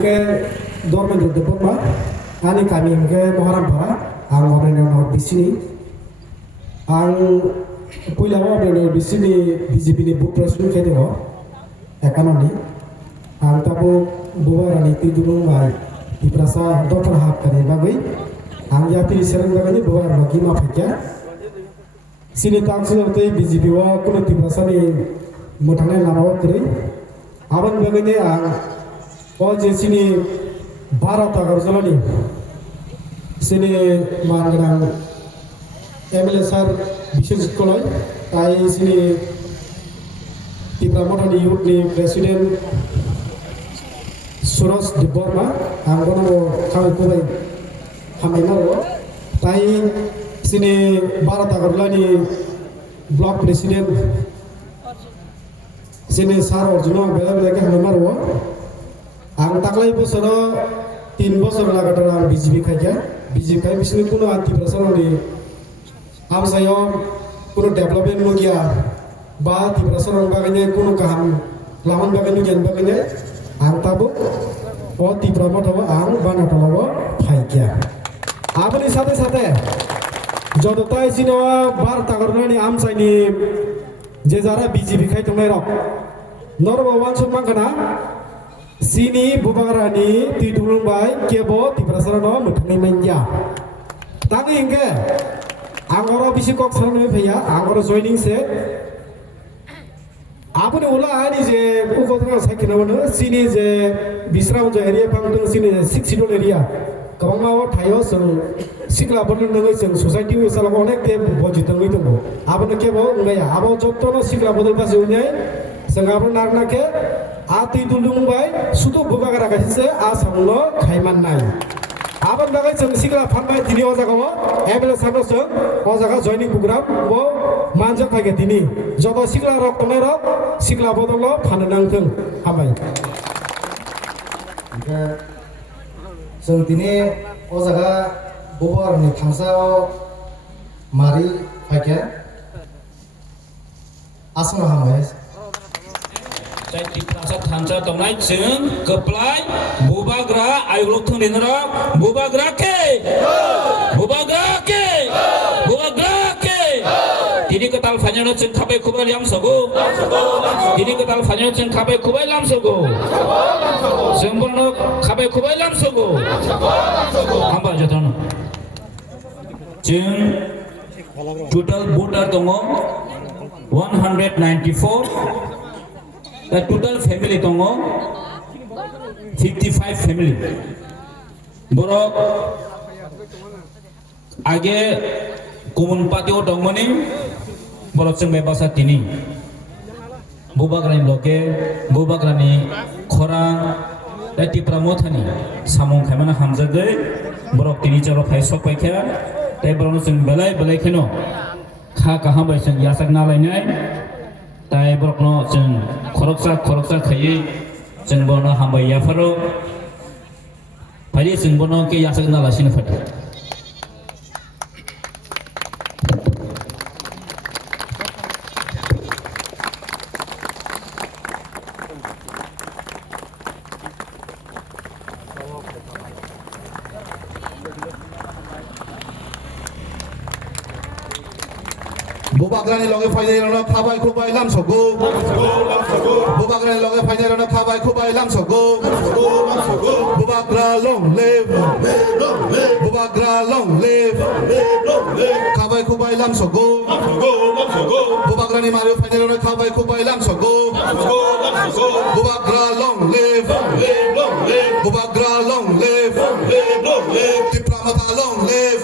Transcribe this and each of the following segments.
ke dormen de bokma ani kami ke moharam para ang obren no bisini ang puila obren bisini BJP ni book president ke deho economy ang tabu bubar ni tidulung mai diprasa dokter hak kare bagai ang ya pili serang bagai bubar bagi ma phekya sini tangsi te BJP wa kuno diprasa ni mothane namaw kare aban bagai ni ang और जैसे ने 12 तक और चला नहीं सिने मांगना MLA sir विशेष college ताई सिने तिप्रामोटा नि यूथ नि प्रेसिडेंट सुरज दिबोरमा आंगोनो खावे कोबाई हमें मारो ताई सिने 12 तक और लानी ब्लॉक प्रेसिडेंट सिने सार अर्जुनो बेला बेला के हमें मारो ang taklay po sa 3 bosor lagatar ang BJP kaya BJP kaya bisini kuno anti prasana ni am sayo kuno development mo kya ba anti prasana baganya kuno kaham laman baganya jan baganya ang tabo o ti promote ho ang bana tolawo phai kya apni sate sate jodo tai sino bar tagarna ni am sai ni je jara BJP khai tongnai rok norbo wansuk mangkana sini bubagrani tidulung bai kebo tiprasarano muthni manja tangi inge angoro bisi kok sarano phaya angoro joining se apuni ola ani je ukodra sakhina bono sini je bisram je area pangtung sini 6 sidol area kabangma o thayo sung sikla bono ngai sung society we sala onek te bojitang ngai tongo apuni kebo ngai abo jottono sikla bodol pase unyai sangapun narna ke ati dulung bai sudo bubagara kasise asanglo khaiman nai aban bagai jeng sikla phanbai dini o jaga emele sabro jeng o jaga joining program bo manjak thake dini jodo sikla rok tonai rok sikla bodolo phananang theng hambai jeng dini o jaga bubar ni thangsao mari phake asana hambai Saya diprasa thansa tongnai jeng keplai bubagra ayulok thong denra bubagra ke ini ketal fanyano jeng khabai khubai lam sogo ini ketal fanyano jeng khabai khubai lam sogo jengbono khabai khubai lam sogo amba jotono jeng total voter tongo 194 The total family tongo 55 family. Borok age kumun patio dongmani borok jeng bebasa tini. Bubagrani bloke bubagrani khorang dati pramothani samong khaimana hamjage borok tini charo phai sok paikha tai borok jeng belai kheno kha kaha bai jeng yasak nalainai tai borokno jeng khoroksa khayi jeng bono hambai yafaro phari jeng bono ke yasak nalasine phata Bubagrani loge faidai rono khabai khubai lam sogo Bubagrani loge faidai rono khabai khubai lam sogo Bubagra long live khabai khubai lam sogo Bubagrani mario faidai rono khabai khubai lam sogo Bubagra long live Tipramata long live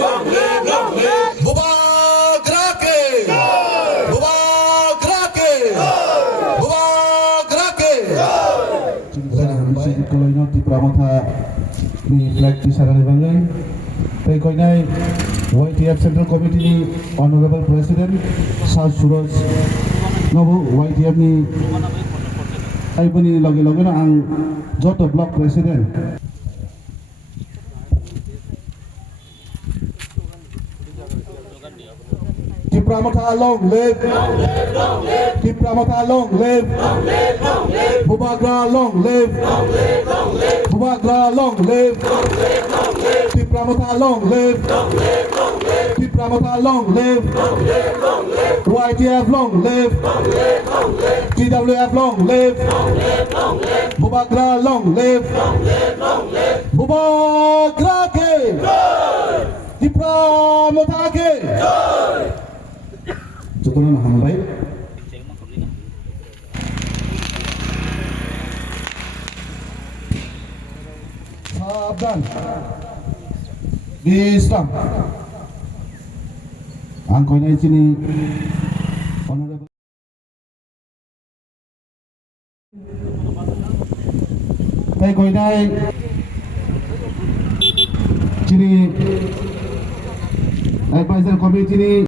kalau ini di Pramotha di flag di sarana bangai, tapi kau ini YTF Central Committee ni Honorable President Sir Suraj Nabu YTF ni, ay pun ni lagi na ang Joto Block President. Tipramotha long live. Tipramotha long live. Bubagra long live. Bubagra long live. Tipramotha long live. Tipramotha long live. YTF long live. TWF long live. Bubagra long live. Bubagra ke. Tipramotha ke. Jotono na hambai. Sabdan. Islam. Ang koy na sini honorable tay koy na sini advisory committee ni